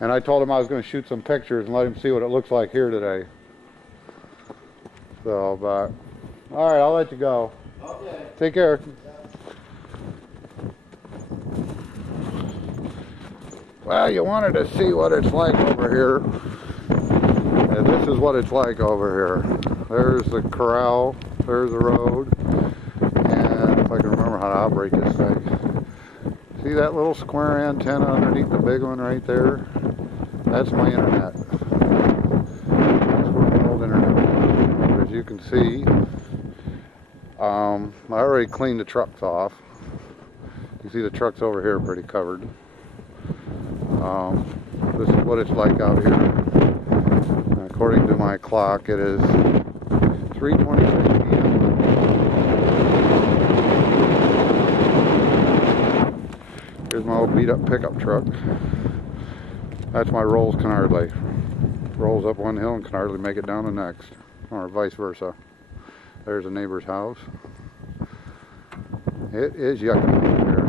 And I told him I was going to shoot some pictures and let him see what it looks like here today. So, but, all right, I'll let you go. Okay. Take care. Well, you wanted to see what it's like over here. And this is what it's like over here. There's the corral, there's the road, and if I can remember how to operate this thing. See that little square antenna underneath the big one right there? That's my internet. That's where my old internet was. As you can see, I already cleaned the trucks off. You see the trucks over here pretty covered. This is what it's like out here. According to my clock, it is 3:26 p.m. Here's my old beat up pickup truck. That's my Rolls can hardly. Rolls up one hill and can hardly make it down the next, or vice versa. There's a neighbor's house. It is yucky out here.